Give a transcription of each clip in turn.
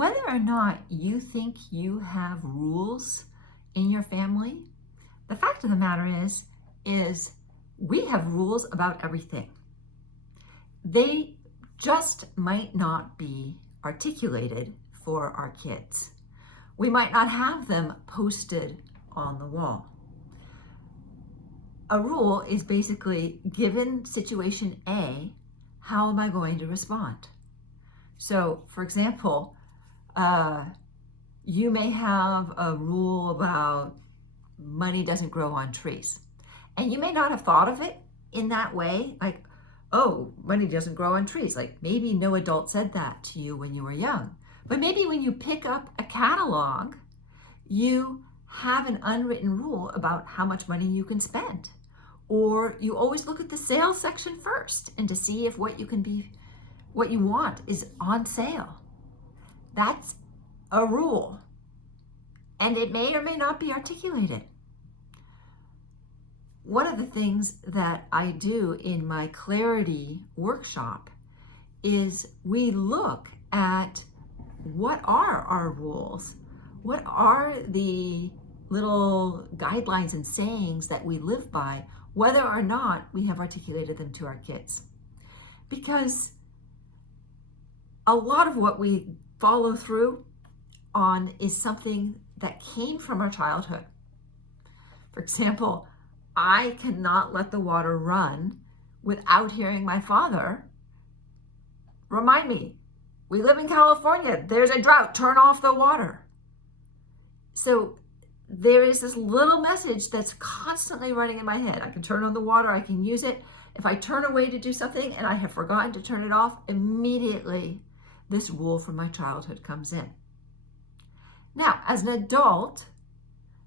Whether or not you think you have rules in your family, the fact of the matter is we have rules about everything. They just might not be articulated for our kids. We might not have them posted on the wall. A rule is basically, given situation A, how am I going to respond? So, for example, you may have a rule about money doesn't grow on trees. And you may not have thought of it in that way, like, oh, money doesn't grow on trees. Like maybe no adult said that to you when you were young. But maybe when you pick up a catalog, you have an unwritten rule about how much money you can spend. Or you always look at the sales section first and to see if what you want is on sale. That's a rule. And it may or may not be articulated. One of the things that I do in my clarity workshop is we look at what are our rules? What are the little guidelines and sayings that we live by, whether or not we have articulated them to our kids? Because a lot of what we follow through on is something that came from our childhood. For example, I cannot let the water run without hearing my father remind me, we live in California, there's a drought, turn off the water. So there is this little message that's constantly running in my head. I can turn on the water, I can use it. If I turn away to do something and I have forgotten to turn it off, immediately this rule from my childhood comes in. Now, as an adult,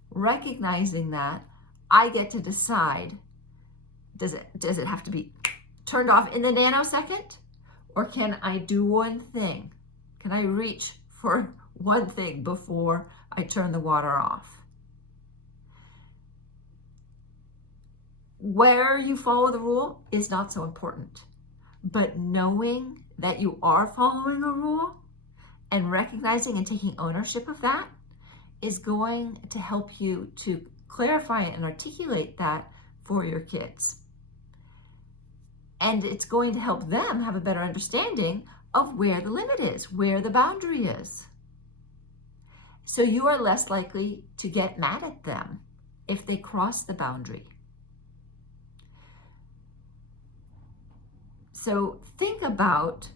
recognizing that, I get to decide, does it have to be turned off in the nanosecond? Or can I do one thing? Can I reach for one thing before I turn the water off? Where you follow the rule is not so important. But knowing that you are following a rule and recognizing and taking ownership of that is going to help you to clarify and articulate that for your kids. And it's going to help them have a better understanding of where the limit is, where the boundary is. So you are less likely to get mad at them if they cross the boundary. So think about,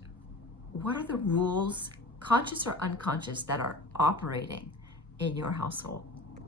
what are the rules, conscious or unconscious, that are operating in your household?